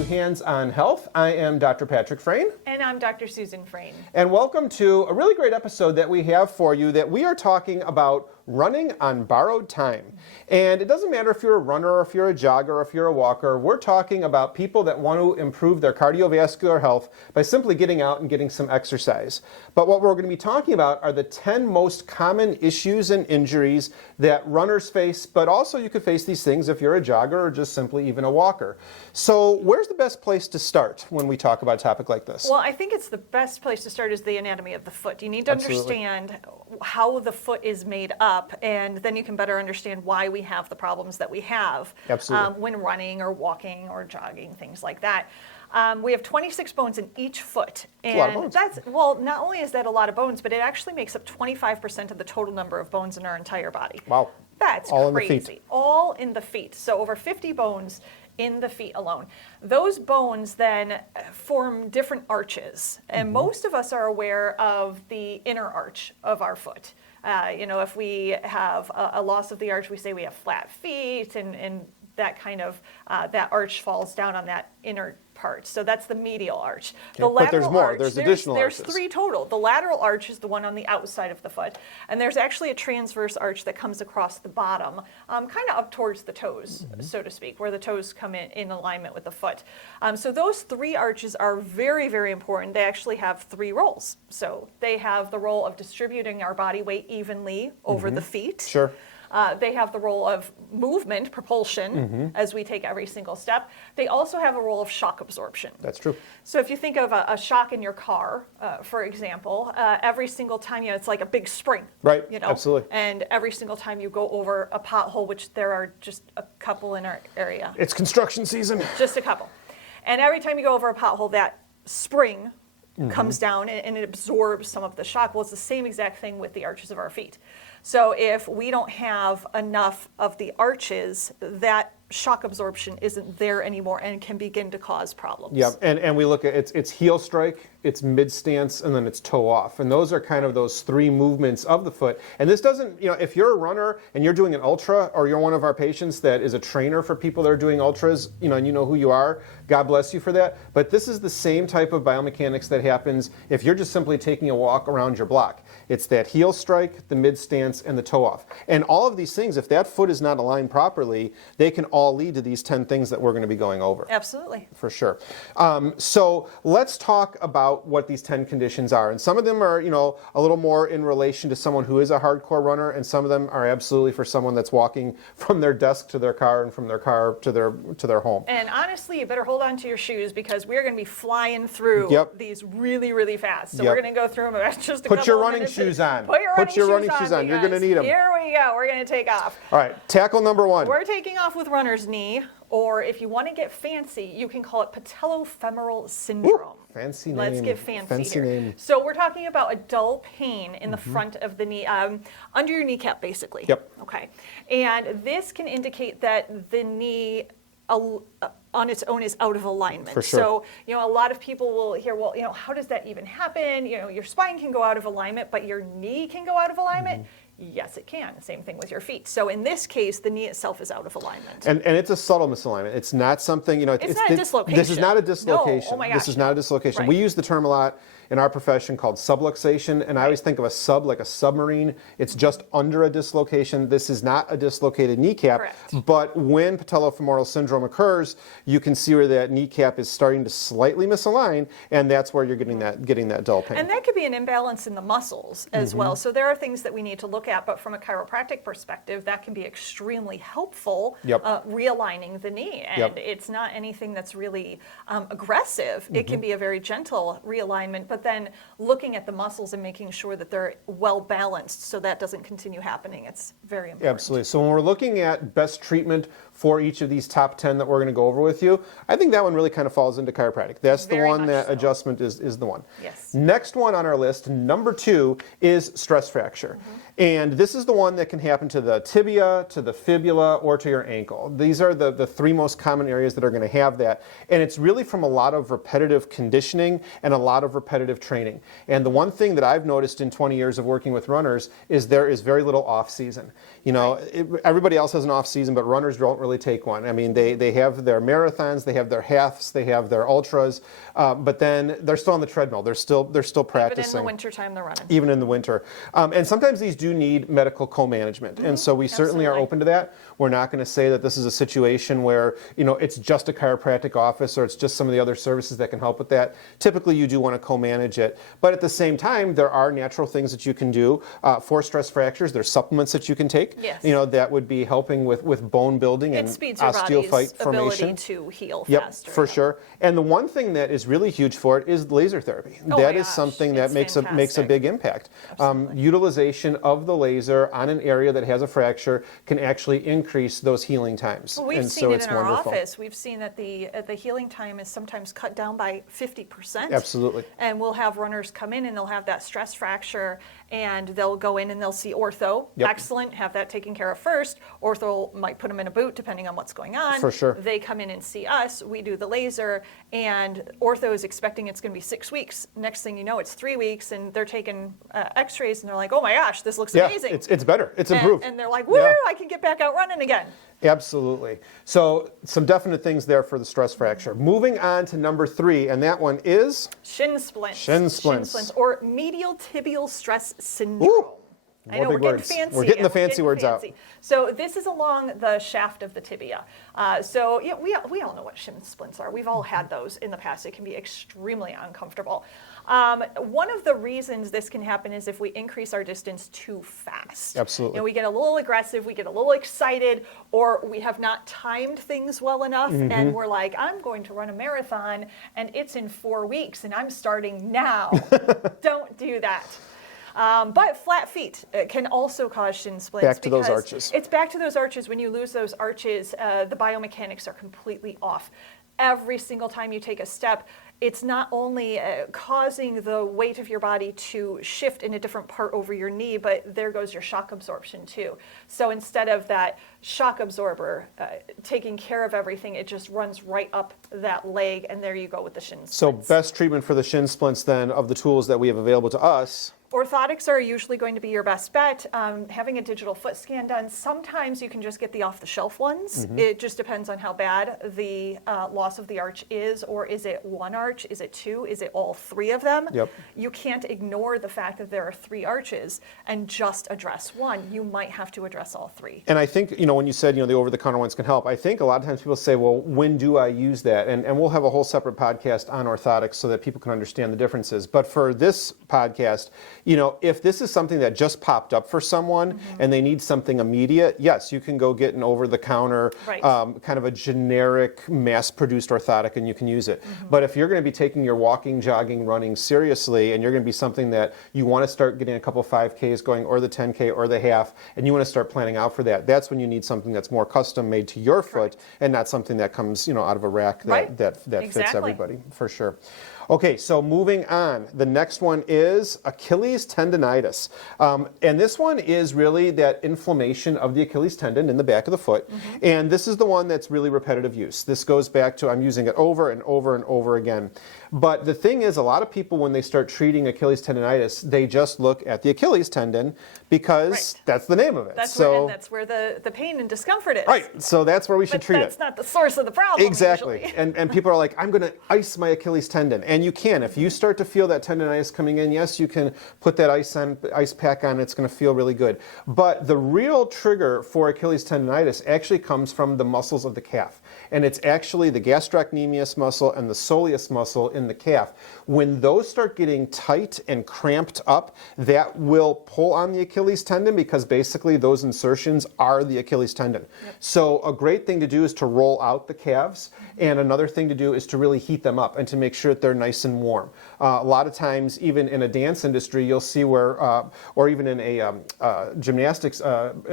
to Hands on Health. I am Dr. Patrick Frain. And I'm Dr. Susan Frain. And welcome to a really great episode that we have for you that we are talking about running on borrowed time. And it doesn't matter if you're a runner or if you're a jogger or if you're a walker. We're talking about people that want to improve their cardiovascular health by simply getting out and getting some exercise. But what we're going to be talking about are the 10 most common issues and injuries that runners face, but also you could face these things if you're a jogger or just simply even a walker. So where's the best place to start when we talk about a topic like this? Well, I think it's the best place to start is the anatomy of the foot. You need to understand how the foot is made up, and then you can better understand why we have the problems that we have when running or walking or jogging, things like that. We have 26 bones in each foot. And a lot of bones. Not only is that a lot of bones, but it actually makes up 25% of the total number of bones in our entire body. Wow. That's all crazy. In the feet. All in the feet. So over 50 bones in the feet alone. Those bones then form different arches. And most of us are aware of the inner arch of our foot. If we have a loss of the arch, we say we have flat feet, and that kind of, that arch falls down on that inner part. So that's the medial arch. Okay, The lateral but there's more. arch, there's additional There's arches. 3 total. The lateral arch is the one on the outside of the foot. And there's actually a transverse arch that comes across the bottom, kind of up towards the toes, so to speak, where the toes come in alignment with the foot. So those 3 arches are very, very important. They actually have 3 roles. So they have the role of distributing our body weight evenly over the feet. Sure. They have the role of movement, propulsion, as we take every single step. They also have a role of shock absorption. That's true. So if you think of a shock in your car, for example, every single time, it's like a big spring. Right, absolutely. And every single time you go over a pothole, which there are just a couple in our area. It's construction season. Just a couple. And every time you go over a pothole, that spring comes down and it absorbs some of the shock. Well, it's the same exact thing with the arches of our feet. So if we don't have enough of the arches, that shock absorption isn't there anymore and can begin to cause problems. Yeah, and we look at it's heel strike, it's mid stance, and then it's toe off. And those are kind of those 3 movements of the foot. And this doesn't, if you're a runner and you're doing an ultra, or you're one of our patients that is a trainer for people that are doing ultras, and you know who you are, God bless you for that. But this is the same type of biomechanics that happens if you're just simply taking a walk around your block. It's that heel strike, the mid stance, and the toe off. And all of these things, if that foot is not aligned properly, they can all lead to these 10 things that we're going to be going over. Absolutely. For sure. So let's talk about what these 10 conditions are. And some of them are, a little more in relation to someone who is a hardcore runner, and some of them are absolutely for someone that's walking from their desk to their car and from their car to their home. And honestly, you better hold on to your shoes because we're going to be flying through these really, really fast. So we're going to go through them in just a couple of minutes. Put your running shoes on. Put your running shoes on. You're going to need them. Here we go. We're going to take off. All right. Tackle number 1. We're taking off with runner's knee, or if you want to get fancy, you can call it patello-femoral syndrome. Ooh, fancy name. Let's get fancy here. Name. So we're talking about a dull pain in the front of the knee, under your kneecap, basically. Yep. Okay. And this can indicate that the knee on its own is out of alignment. For sure. So, a lot of people will hear, well, how does that even happen? Your spine can go out of alignment, but your knee can go out of alignment. Yes, it can. Same thing with your feet. So in this case, the knee itself is out of alignment. And it's a subtle misalignment. It's not something, it's not a dislocation. This is not a dislocation. No, oh my gosh, this is not a dislocation. Right. We use the term a lot in our profession called subluxation, and I always think of a sub like a submarine. It's just under a dislocation. This is not a dislocated kneecap. Correct. But when patello-femoral syndrome occurs, you can see where that kneecap is starting to slightly misalign, and that's where you're getting that dull pain. And that could be an imbalance in the muscles as well. So there are things that we need to look at, but from a chiropractic perspective, that can be extremely helpful, realigning the knee. And it's not anything that's really aggressive. It can be a very gentle realignment, but then looking at the muscles and making sure that they're well balanced so that doesn't continue happening. It's very important. Absolutely. So when we're looking at best treatment for each of these top 10 that we're going to go over with you, I think that one really kind of falls into chiropractic. That's the one that adjustment is the one. Yes. Next one on our list, number 2, is stress fracture. And this is the one that can happen to the tibia, to the fibula, or to your ankle. These are the 3 most common areas that are going to have that. And it's really from a lot of repetitive conditioning and a lot of repetitive training. And the one thing that I've noticed in 20 years of working with runners is there is very little off season. Everybody else has an off season, but runners don't really really take one. I mean, they have their marathons, they have their halves, they have their ultras, but then they're still on the treadmill. They're still practicing. Even in the wintertime, they're running. Even in the winter. And sometimes these do need medical co-management. And so we certainly are open to that. We're not going to say that this is a situation where, it's just a chiropractic office or it's just some of the other services that can help with that. Typically, you do want to co-manage it. But at the same time, there are natural things that you can do. For stress fractures, there's supplements that you can take. Yes. That would be helping with bone building and speeds your osteophyte body's formation. ability to heal Yep, faster. for sure. And the one thing that is really huge for it is laser therapy. Oh That my is gosh, something that it's makes a big impact. Utilization of the laser on an area that has a fracture can actually increase those healing times. Well, we've and seen so it it's in our wonderful. office. We've seen that the healing time is sometimes cut down by 50%. Absolutely. And we'll have runners come in and they'll have that stress fracture and they'll go in and they'll see ortho. Yep. Excellent. Have that taken care of first. Ortho might put them in a boot depending on what's going on. For sure. They come in and see us. We do the laser and ortho is expecting it's going to be 6 weeks. Next thing you know, it's 3 weeks and they're taking x-rays and they're like, oh my gosh, this looks amazing. It's better. It's improved. And they're like, woo, I can get back out running again. Absolutely. So some definite things there for the stress fracture. Moving on to number 3, and that one is? Shin splints. Shin splints. Or medial tibial stress syndrome. Ooh, I know, more we're big getting words. fancy. We're getting the fancy getting words fancy. out. So this is along the shaft of the tibia. We all know what shin splints are. We've all had those in the past. It can be extremely uncomfortable. One of the reasons this can happen is if we increase our distance too fast. Absolutely. We get a little aggressive, we get a little excited, or we have not timed things well enough, and we're like, I'm going to run a marathon, and it's in 4 weeks, and I'm starting now. Don't do that. But flat feet can also cause shin splints. Back to those arches. It's back to those arches. When you lose those arches, the biomechanics are completely off. Every single time you take a step, it's not only causing the weight of your body to shift in a different part over your knee, but there goes your shock absorption too. So instead of that shock absorber taking care of everything, it just runs right up that leg, and there you go with the shin splints. So best treatment for the shin splints then of the tools that we have available to us. Orthotics are usually going to be your best bet. Having a digital foot scan done, sometimes you can just get the off-the-shelf ones. It just depends on how bad the loss of the arch is, or is it one arch, is it two, is it all 3 of them? Yep. You can't ignore the fact that there are 3 arches and just address one. You might have to address all 3. And I think, when you said, the over-the-counter ones can help, I think a lot of times people say, well, when do I use that? And we'll have a whole separate podcast on orthotics so that people can understand the differences. But for this podcast, if this is something that just popped up for someone and they need something immediate, yes, you can go get an over-the-counter, Right. kind of a generic mass-produced orthotic and you can use it. But if you're going to be taking your walking, jogging, running seriously, and you're going to be something that you want to start getting a couple 5Ks going, or the 10K or the half, and you want to start planning out for that, that's when you need something that's more custom made to your foot and not something that comes out of a rack that fits Exactly. everybody, for sure. Okay, so moving on. The next one is Achilles tendonitis. And this one is really that inflammation of the Achilles tendon in the back of the foot. And this is the one that's really repetitive use. This goes back to I'm using it over and over and over again. But the thing is, a lot of people, when they start treating Achilles tendonitis, they just look at the Achilles tendon because that's the name of it. That's where the pain and discomfort is. Right, so that's where we should treat it. That's not the source of the problem. Exactly. Usually. And people are like, I'm going to ice my Achilles tendon. And you can. If you start to feel that tendonitis coming in, yes, you can put that ice pack on. It's going to feel really good. But the real trigger for Achilles tendonitis actually comes from the muscles of the calf. And it's actually the gastrocnemius muscle and the soleus muscle in the calf. When those start getting tight and cramped up, that will pull on the Achilles tendon because basically those insertions are the Achilles tendon. Yep. So a great thing to do is to roll out the calves, and another thing to do is to really heat them up and to make sure that they're nice and warm. A lot of times, even in a dance industry, you'll see where, or even in a gymnastics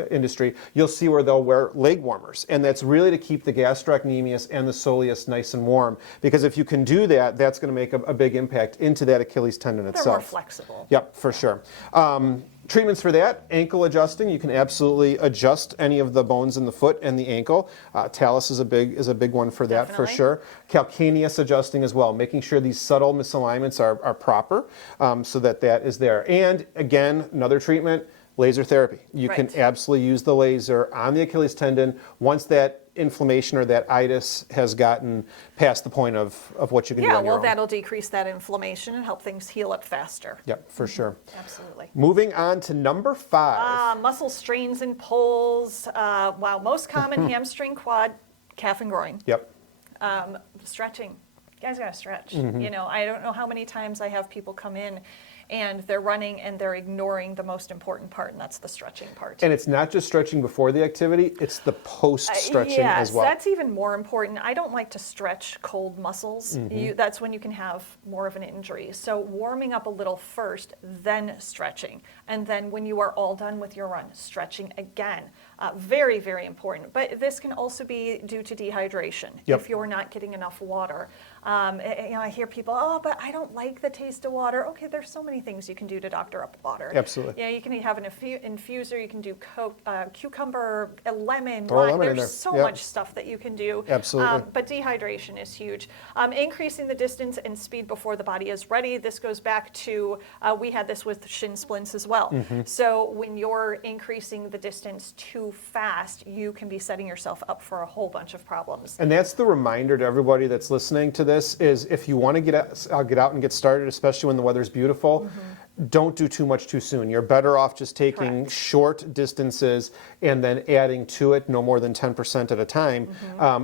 industry, you'll see where they'll wear leg warmers. And that's really to keep the gastrocnemius and the soleus nice and warm. Because if you can do that, that's going to make a big impact into that Achilles tendon itself. They're more flexible. Yep, for sure. Treatments for that, ankle adjusting. You can absolutely adjust any of the bones in the foot and the ankle. Talus is a big one for that. Definitely. For sure. Calcaneus adjusting as well, making sure these subtle misalignments are proper so that is there. And again, another treatment, laser therapy. You can absolutely use the laser on the Achilles tendon. Once that inflammation or that itis has gotten past the point of what you can do on your own. that'll decrease that inflammation and help things heal up faster. Yep, for sure. Absolutely. Moving on to number 5. Muscle strains and pulls. Wow, most common hamstring, quad, calf, and groin. Yep. Stretching. You guys gotta stretch. You know, I don't know how many times I have people come in and they're running and they're ignoring the most important part, and that's the stretching part. And it's not just stretching before the activity, it's the post-stretching as well. Yes, that's even more important. I don't like to stretch cold muscles. That's when you can have more of an injury. So warming up a little first, then stretching. And then when you are all done with your run, stretching again. Very, very important. But this can also be due to dehydration if you're not getting enough water. You know, I hear people, oh, but I don't like the taste of water. Okay, there's so many things you can do to doctor up water. Absolutely. Yeah, you can have an infuser, you can do cucumber, a lemon, Throw a lemon in there. There's so much stuff that you can do. Absolutely. But dehydration is huge. Increasing the distance and speed before the body is ready. This goes back to, we had this with shin splints as well. So when you're increasing the distance too fast, you can be setting yourself up for a whole bunch of problems. And that's the reminder to everybody that's listening to this is if you want to get out and get started, especially when the weather's beautiful, don't do too much too soon. You're better off just taking short distances and then adding to it no more than 10% at a time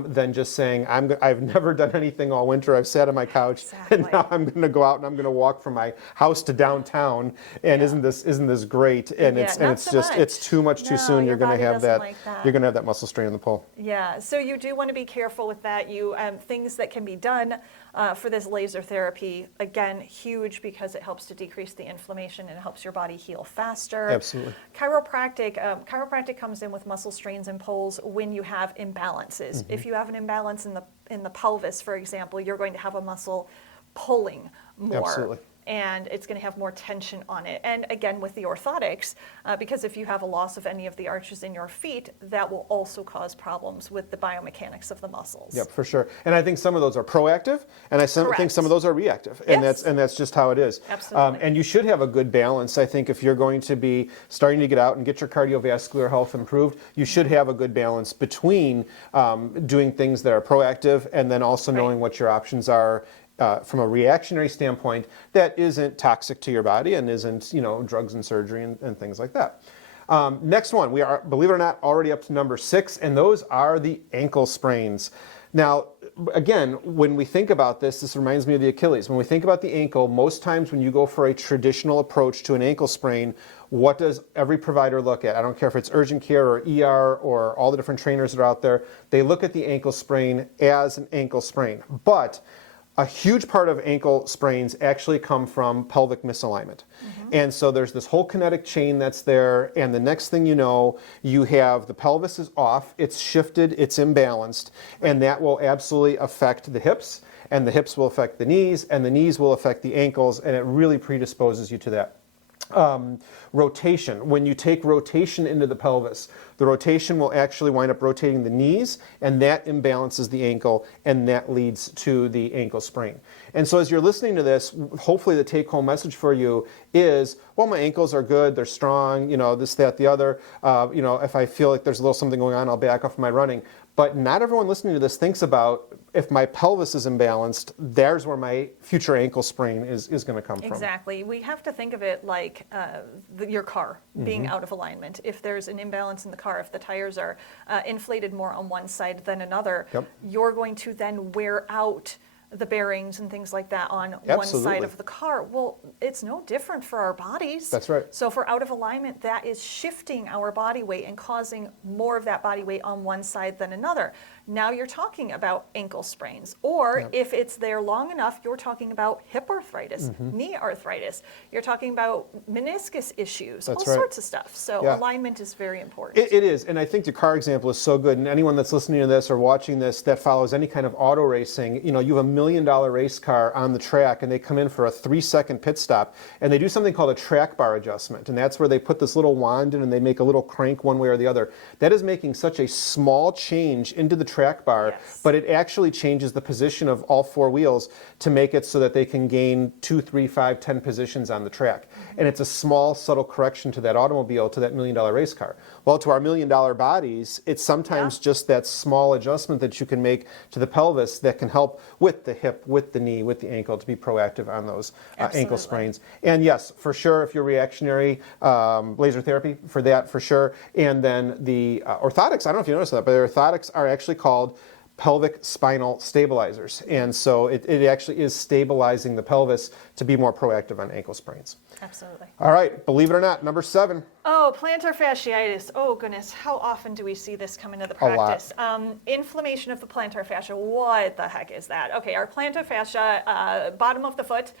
than just saying, I've never done anything all winter. I've sat on my couch and now I'm going to go out and I'm going to walk from my house to downtown. And isn't this great? And it's too much too soon. You're going to have that. You're going to have that muscle strain in the pull. Yeah. So you do want to be careful with that. You things that can be done for this laser therapy, again, huge because it helps to decrease the inflammation and it helps your body heal faster. Absolutely. Chiropractic comes in with muscle strains and pulls when you have imbalances. If you have an imbalance in the pelvis, for example, you're going to have a muscle pulling more. Absolutely. And it's going to have more tension on it. And again, with the orthotics, because if you have a loss of any of the arches in your feet, that will also cause problems with the biomechanics of the muscles. Yep, for sure. And I think some of those are proactive, and I think some of those are reactive. And that's just how it is. Absolutely. And you should have a good balance. I think if you're going to be starting to get out and get your cardiovascular health improved, you should have a good balance between doing things that are proactive and then also knowing what your options are from a reactionary standpoint that isn't toxic to your body and isn't, drugs and surgery and things like that. Next one, we are, believe it or not, already up to number 6, and those are the ankle sprains. Now, again, when we think about this reminds me of the Achilles. When we think about the ankle, most times when you go for a traditional approach to an ankle sprain, what does every provider look at? I don't care if it's urgent care or ER or all the different trainers that are out there. They look at the ankle sprain as an ankle sprain. But a huge part of ankle sprains actually come from pelvic misalignment. And so there's this whole kinetic chain that's there, and the next thing you know, you have the pelvis is off, it's shifted, it's imbalanced, and that will absolutely affect the hips, and the hips will affect the knees, and the knees will affect the ankles, and it really predisposes you to that. Rotation. When you take rotation into the pelvis, the rotation will actually wind up rotating the knees, and that imbalances the ankle, and that leads to the ankle sprain. And so as you're listening to this, hopefully the take-home message for you is, well, my ankles are good, they're strong, this, that, the other. If I feel like there's a little something going on, I'll back off my running. But not everyone listening to this thinks about, if my pelvis is imbalanced, there's where my future ankle sprain is going to come from. Exactly. We have to think of it like your car being out of alignment. If there's an imbalance in the car, if the tires are inflated more on one side than another, you're going to then wear out the bearings and things like that on one side of the car. Well, it's no different for our bodies. That's right. So for out of alignment, that is shifting our body weight and causing more of that body weight on one side than another. Now you're talking about ankle sprains. Or if it's there long enough, you're talking about hip arthritis, knee arthritis. You're talking about meniscus issues, all sorts of stuff. So alignment is very important. It is. And I think the car example is so good. And anyone that's listening to this or watching this that follows any kind of auto racing, you have $1 million race car on the track and they come in for a 3-second pit stop and they do something called a track bar adjustment. And that's where they put this little wand in and they make a little crank one way or the other. That is making such a small change into the track bar, but it actually changes the position of all 4 wheels to make it so that they can gain 2, 3, 5, 10 positions on the track. and it's a small, subtle correction to that automobile, to that $1 million race car. Well, to our $1 million bodies, it's sometimes just that small adjustment that you can make to the pelvis that can help with the hip, with the knee, with the ankle, to be proactive on those ankle sprains. And yes, for sure, if you're reactionary, laser therapy for that, for sure. And then the orthotics, I don't know if you noticed that, but the orthotics are actually called pelvic spinal stabilizers. And so it actually is stabilizing the pelvis to be more proactive on ankle sprains. Absolutely. All right, believe it or not, number 7. Oh, plantar fasciitis. Oh, goodness. How often do we see this come into the practice? Inflammation of the plantar fascia. What the heck is that? Okay, our plantar fascia, bottom of the foot.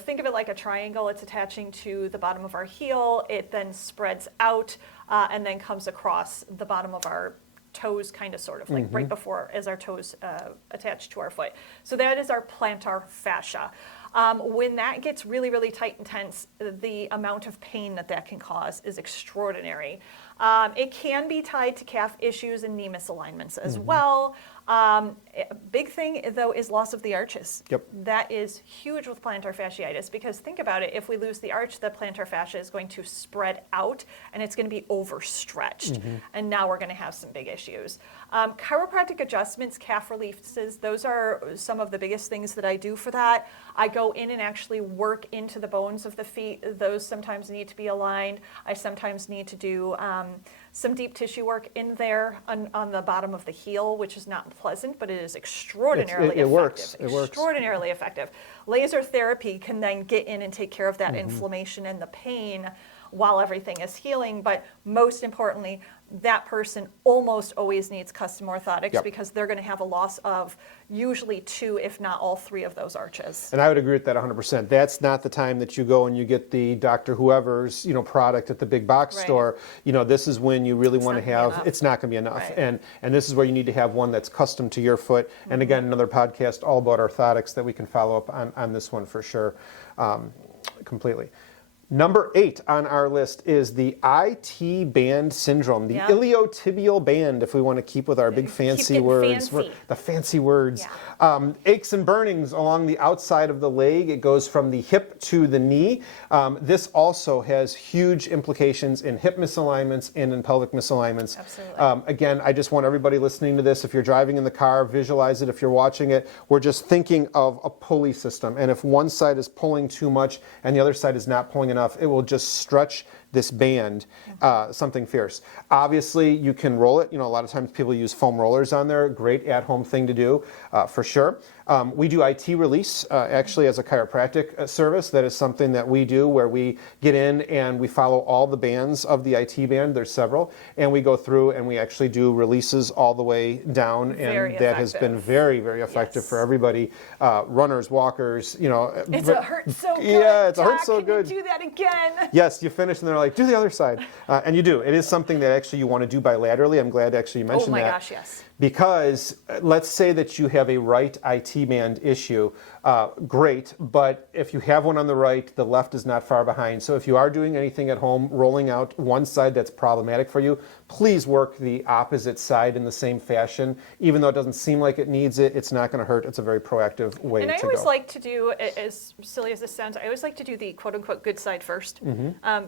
Think of it like a triangle. It's attaching to the bottom of our heel. It then spreads out and then comes across the bottom of our toes, kind of, sort of, like right before, as our toes attach to our foot. So that is our plantar fascia. When that gets really, really tight and tense, the amount of pain that can cause is extraordinary. It can be tied to calf issues and knee misalignments as well. A big thing, though, is loss of the arches. Yep. That is huge with plantar fasciitis, because think about it. If we lose the arch, the plantar fascia is going to spread out and it's going to be overstretched. And now we're going to have some big issues. Chiropractic adjustments, calf releases, those are some of the biggest things that I do for that. I go in and actually work into the bones of the feet. Those sometimes need to be aligned. I sometimes need to do some deep tissue work in there on the bottom of the heel, which is not pleasant, but it is extraordinarily effective. Works. Extraordinarily effective. Laser therapy can then get in and take care of that inflammation and the pain while everything is healing. But most importantly, that person almost always needs custom orthotics because they're going to have a loss of usually 2, if not all 3 of those arches. And I would agree with that 100%. That's not the time that you go and you get the Dr. Whoever's, product at the big box store. This is when you really want to have, it's not going to be enough. Right. And this is where you need to have one that's custom to your foot. And again, another podcast all about orthotics that we can follow up on this one for sure, completely. Number 8 on our list is the IT band syndrome, the iliotibial band, if we want to keep with our big fancy words. The fancy words. Aches and burnings along the outside of the leg. It goes from the hip to the knee. This also has huge implications in hip misalignments and in pelvic misalignments. Absolutely. Again, I just want everybody listening to this, if you're driving in the car, visualize it. If you're watching it, we're just thinking of a pulley system. And if one side is pulling too much and the other side is not pulling enough, it will just stretch this band, something fierce. Obviously, you can roll it. A lot of times people use foam rollers on there. Great at-home thing to do, for sure. We do IT release, actually, as a chiropractic service. That is something that we do where we get in and we follow all the bands of the IT band. There's several. And we go through and we actually do releases all the way down. Very and that has been very, very effective for everybody. Runners, walkers, It hurts so good. Yeah, it hurts so good. Can you do that again? Yes, you finish and they're like, do the other side. And you do. It is something that actually you want to do bilaterally. I'm glad actually you mentioned that. Oh my gosh, yes. Because let's say that you have a right IT band issue, great, but if you have one on the right, the left is not far behind. So if you are doing anything at home, rolling out one side that's problematic for you, please work the opposite side in the same fashion. Even though it doesn't seem like it needs it, it's not going to hurt. It's a very proactive way to go. And I always like to do, as silly as this sounds, I always like to do the quote-unquote good side first,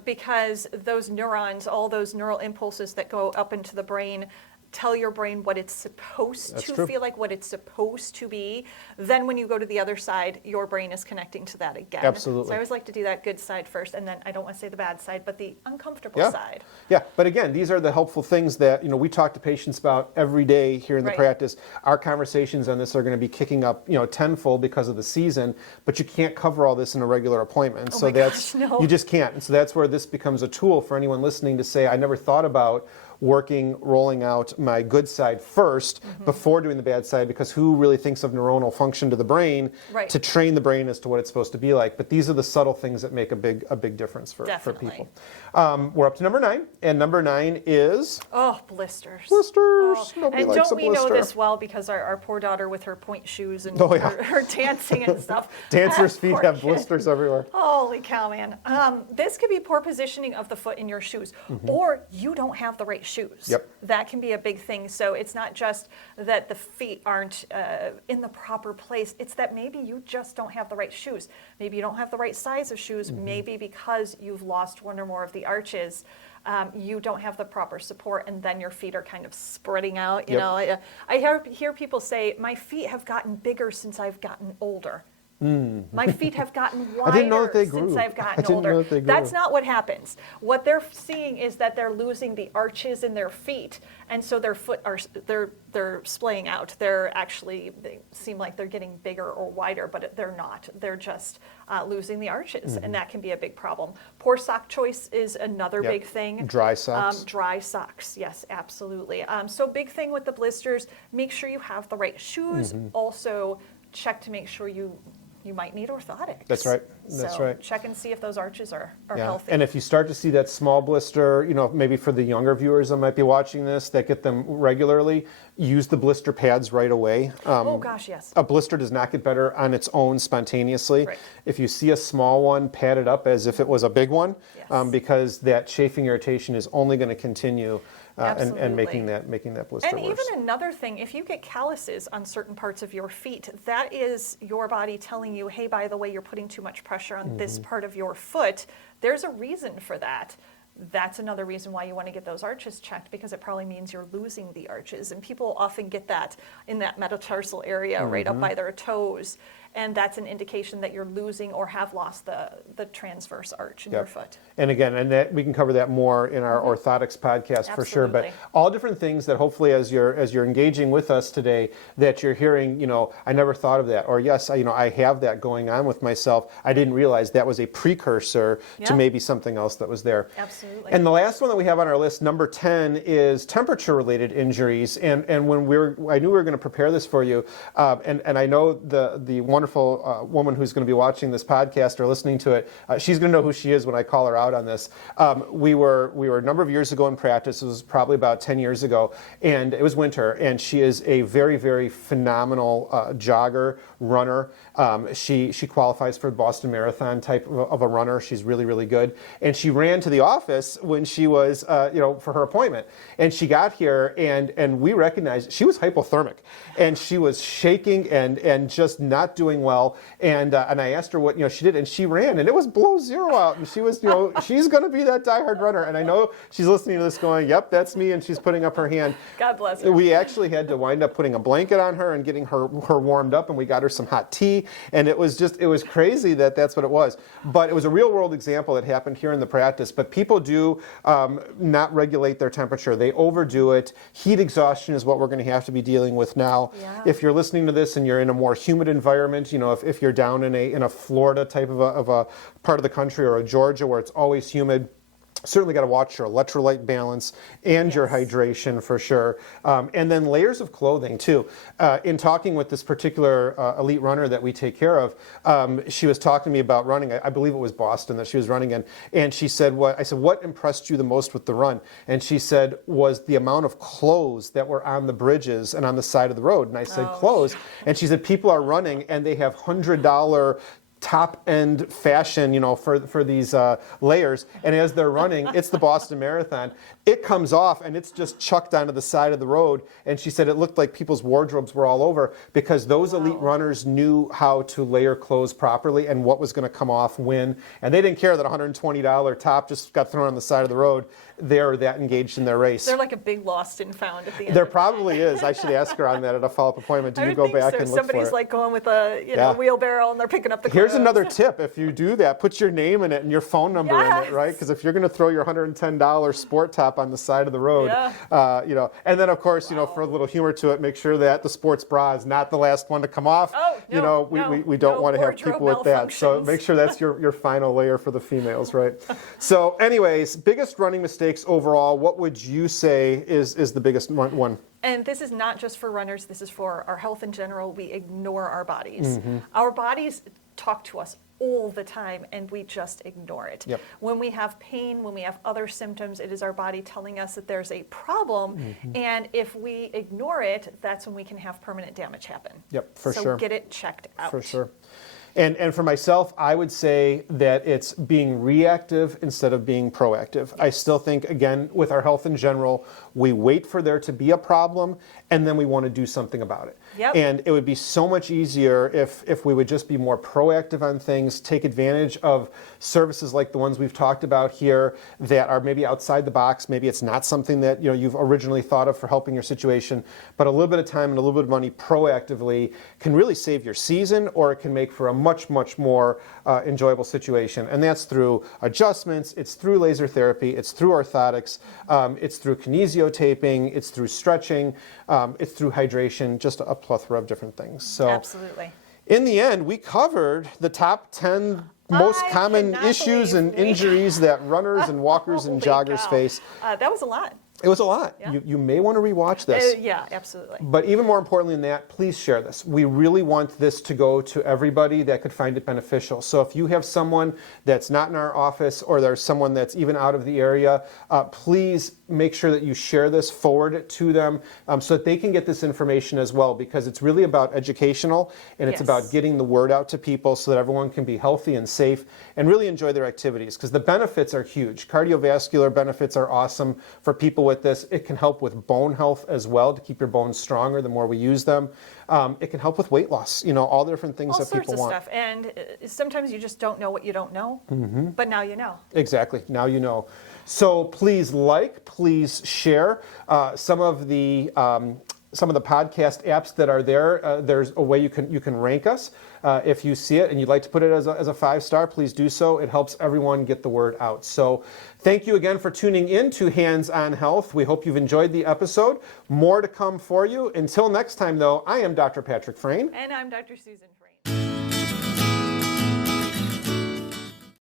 because those neurons, all those neural impulses that go up into the brain, tell your brain what it's supposed to feel like, what it's supposed to be. Then when you go to the other side, your brain is connecting to that again. Absolutely. So I always like to do that good side first, and then I don't want to say the bad side, but the uncomfortable side. Yeah, but again, these are the helpful things that we talk to patients about every day here in the practice. Our conversations on this are going to be kicking up tenfold because of the season, but you can't cover all this in a regular appointment. So you just can't. And so that's where this becomes a tool for anyone listening to say, I never thought about rolling out my good side first before doing the bad side, because who really thinks of neuronal function to the brain to train the brain as to what it's supposed to be like? But these are the subtle things that make a big difference for people. We're up to number 9, and number 9 is blisters. Blisters. Nobody and likes don't a we blister. know this well, because our poor daughter with her point shoes and her dancing and stuff. Dancers' feet Poor have kid. blisters everywhere. Holy cow, man. This could be poor positioning of the foot in your shoes, or you don't have the right shoes. Yep. That can be a big thing. So it's not just that the feet aren't in the proper place. It's that maybe you just don't have the right shoes. Maybe you don't have the right size of shoes. Maybe because you've lost one or more of the arches, you don't have the proper support, and then your feet are kind of spreading out. You know, I hear people say, my feet have gotten bigger since I've gotten older. My feet have gotten I didn't know that wider they grew. since I've I gotten didn't older. know that they grew. That's not what happens. What they're seeing is that they're losing the arches in their feet, and so their foot are they're splaying out. They seem like they're getting bigger or wider, but they're not. They're just losing the arches, and that can be a big problem. Poor sock choice is another big thing. Dry socks. Dry socks, yes, absolutely. So big thing with the blisters, make sure you have the right shoes. Also, check to make sure you might need orthotics. That's right. That's so right. check and see if those arches are healthy. And if you start to see that small blister, maybe for the younger viewers that might be watching this that get them regularly, use the blister pads right away. Oh gosh, yes. A blister does not get better on its own spontaneously. Right. If you see a small one, pad it up as if it was a big one, Yes. Because that chafing irritation is only going to continue. And making Absolutely. that blister And worse. even another thing, if you get calluses on certain parts of your feet, that is your body telling you, hey, by the way, you're putting too much pressure on this part of your foot. There's a reason for that. That's another reason why you want to get those arches checked, because it probably means you're losing the arches. And people often get that in that metatarsal area right up by their toes. And that's an indication that you're losing or have lost the transverse arch in your foot. And again, that we can cover that more in our orthotics podcast for sure. But Absolutely. all different things that hopefully, as you're engaging with us today, that you're hearing. I never thought of that, or yes, I have that going on with myself. I didn't realize that was a precursor to maybe something else that was there. Absolutely. And the last one that we have on our list, number 10, is temperature-related injuries. And when I knew we were going to prepare this for you, and I know the wonderful woman who's going to be watching this podcast or listening to it, she's going to know who she is when I call her out on this. We were a number of years ago in practice. It was probably about 10 years ago, and it was winter. And she is a very, very phenomenal jogger, runner. She qualifies for the Boston Marathon type of a runner. She's really, really good. And she ran to the office when she was, for her appointment. And she got here, and we recognized she was hypothermic, and she was shaking and just not doing well. And I asked her what she did, and she ran, and it was below zero out. And she was, she's going to be that diehard runner. And I know she's listening to this, going, "Yep, that's me." And she's putting up her hand. God bless her. We actually had to wind up putting a blanket on her and getting her warmed up, and we got her some hot tea. And it was crazy that's what it was. But it was a real world example that happened here in the practice. But people do not regulate their temperature. They overdo it. Heat exhaustion is what we're going to have to be dealing with now. Yeah. If you're listening to this and you're in a more humid environment, if you're down in a Florida type of a part of the country, or a Georgia where it's always humid, certainly got to watch your electrolyte balance and your hydration for sure. And then layers of clothing too. In talking with this particular elite runner that we take care of, she was talking to me about running. I believe it was Boston that she was running in. And she said, I said, what impressed you the most with the run? And she said, was the amount of clothes that were on the bridges and on the side of the road. And I said, clothes. And she said, people are running and they have $100 top-end fashion, for these layers. And as they're running, it's the Boston Marathon. It comes off, and it's just chucked onto the side of the road. And she said it looked like people's wardrobes were all over, because those elite runners knew how to layer clothes properly and what was going to come off when. And they didn't care that $120 top just got thrown on the side of the road. They're that engaged in their race. They're like a big lost and found at the end. There probably is. I should ask her on that at a follow-up appointment. Do you go back and look Somebody's for it? like going with a wheelbarrow and they're picking up the Here's clothes. another tip. If you do that, put your name in it and your phone number in it, right? Because if you're going to throw your $110 sport top on the side of the road, and then of course, for a little humor to it, make sure that the sports bra is not the last one to come off. We don't want to have people with that. So make sure that's your final layer for the females, right? So anyways, biggest running mistakes overall, what would you say is the biggest one? And this is not just for runners, this is for our health in general. We ignore our bodies. Our bodies talk to us all the time, and we just ignore it. Yep. When we have pain, when we have other symptoms, it is our body telling us that there's a problem, and if we ignore it, that's when we can have permanent damage happen. Yep, for so sure. get it checked out. For sure. And for myself, I would say that it's being reactive instead of being proactive. I still think, again, with our health in general, we wait for there to be a problem and then we want to do something about it. Yep. And it would be so much easier if we would just be more proactive on things, take advantage of services like the ones we've talked about here that are maybe outside the box. Maybe it's not something that you've originally thought of for helping your situation, but a little bit of time and a little bit of money proactively can really save your season, or it can make for a much, much more enjoyable situation. And that's through adjustments, it's through laser therapy, it's through orthotics, it's through kinesiotaping, it's through stretching, it's through hydration, just a plethora of different things. So Absolutely. in the end, we covered the top 10 most I common cannot issues and believe we- injuries that runners and walkers and Holy joggers cow. face. That was a lot. It was a lot. Yeah. You may want to rewatch this. Yeah, absolutely. But even more importantly than that, please share this. We really want this to go to everybody that could find it beneficial. So if you have someone that's not in our office, or there's someone that's even out of the area, please make sure that you share this, forward it to them, so that they can get this information as well, because it's really about educational, and it's Yes. about getting the word out to people so that everyone can be healthy and safe and really enjoy their activities, because the benefits are huge. Cardiovascular benefits are awesome for people with this. It can help with bone health as well, to keep your bones stronger the more we use them. It can help with weight loss, all the different things All that sorts people of want. stuff. And sometimes you just don't know what you don't know, but now you know. Exactly. Now you know. So please please share some of the podcast apps that are there. There's a way you can rank us. If you see it and you'd like to put it as a 5-star, please do so. It helps everyone get the word out. So thank you again for tuning in to Hands on Health. We hope you've enjoyed the episode. More to come for you. Until next time, though, I am Dr. Patrick Frain. And I'm Dr. Susan.